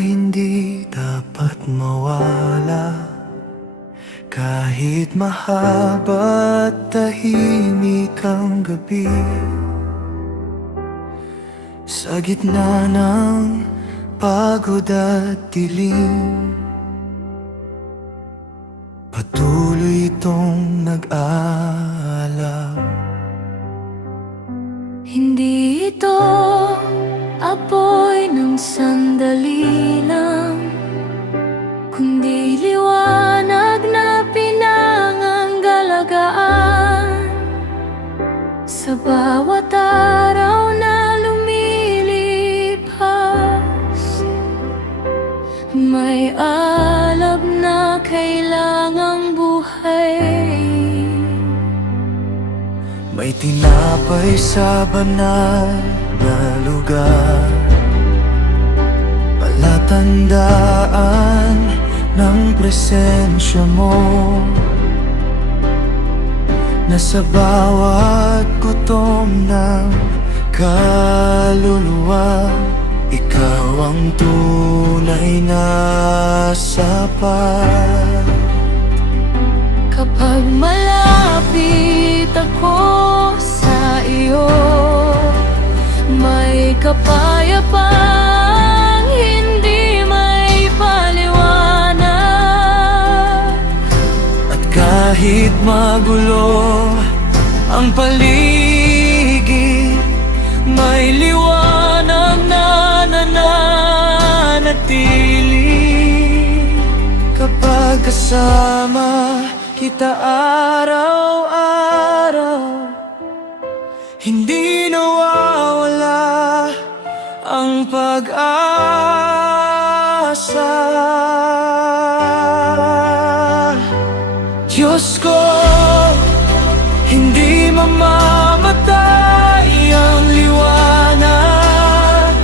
hindi dapat mawala. Kahit mahaba't tahimik ang gabi, sa gitna ng pagod at dilim, patuloy itong nag-aalab. Hindi ito apoy ng sandali lang, kundi liwanag na pinangangalagaan. Sa bawat araw na lumilipas, may alab na kailangang buhay. May tinapay sa banal na lugar, palatandaan ng presensya mo, na sa bawat gutom ng kaluluwa, ikaw ang tunay na sapat. Kapag malapit ako sa iyo, may kapayapang hindi may paliwanag. At kahit magulo ang paligid, may liwanag na nananatili. Kapag kasama kita araw-araw, hindi nawawala ang pag-asa. Diyos ko, hindi mamamatay ang liwanag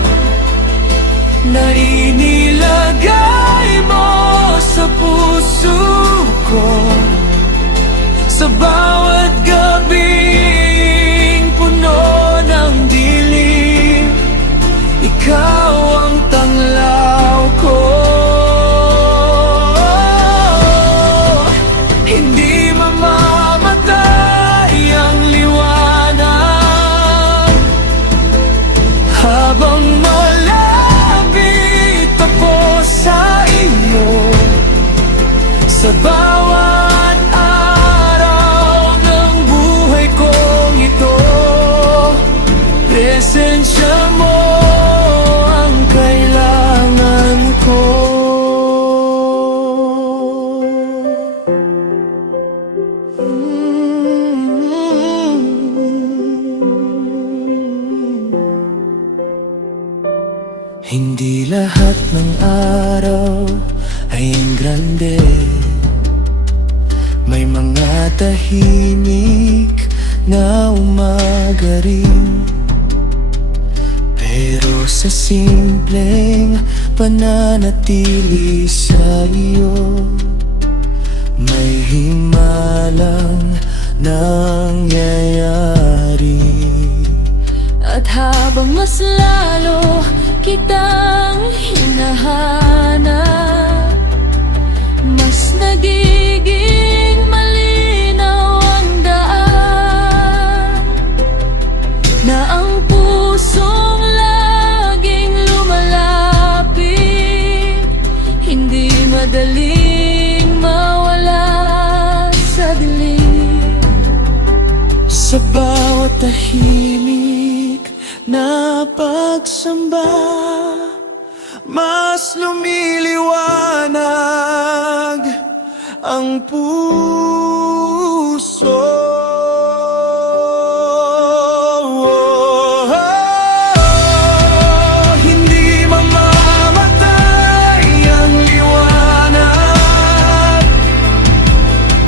na inilagay mo sa puso ko. Sa bawat gabing puno ng dilim, ikaw ang tanglaw ko. Hindi mamamatay ang liwanag habang malapit ako sa iyo. Sa bawat araw ng buhay kong ito, presensya mo ang kailangan ko. Hindi lahat ng araw ay grande, may mga tahimik na umaga rin. Pero sa simpleng pananatili sa iyo, may himalang nangyayari. At habang mas lalo kitang hinahanap, mas nagiging malinaw ang daan, na ang pusong laging lumalapit, hindi madaling mawala sa dilim. Sa bawat tahimik na pagsamba, mas lumiliwanag ang puso. Hindi mamamatay ang liwanag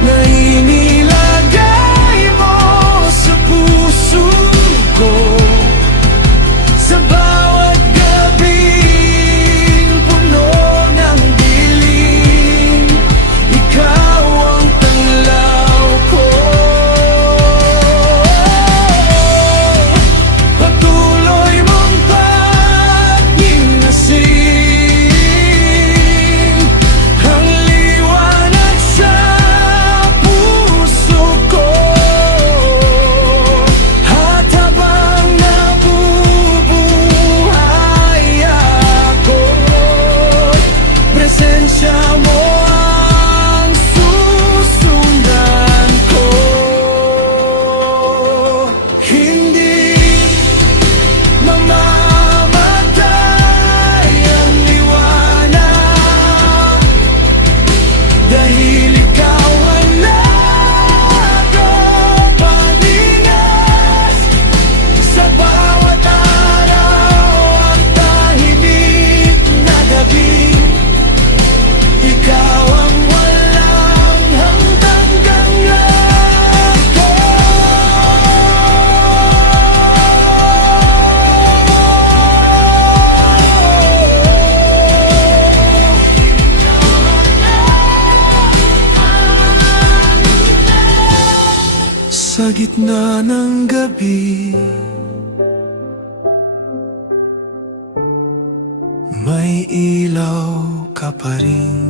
na inilagay mo sa puso ko. Sa bawat gabing puno ng dilim, ikaw ang tanglaw ko. Sa gitna ng gabi, may ilaw ka pa rin.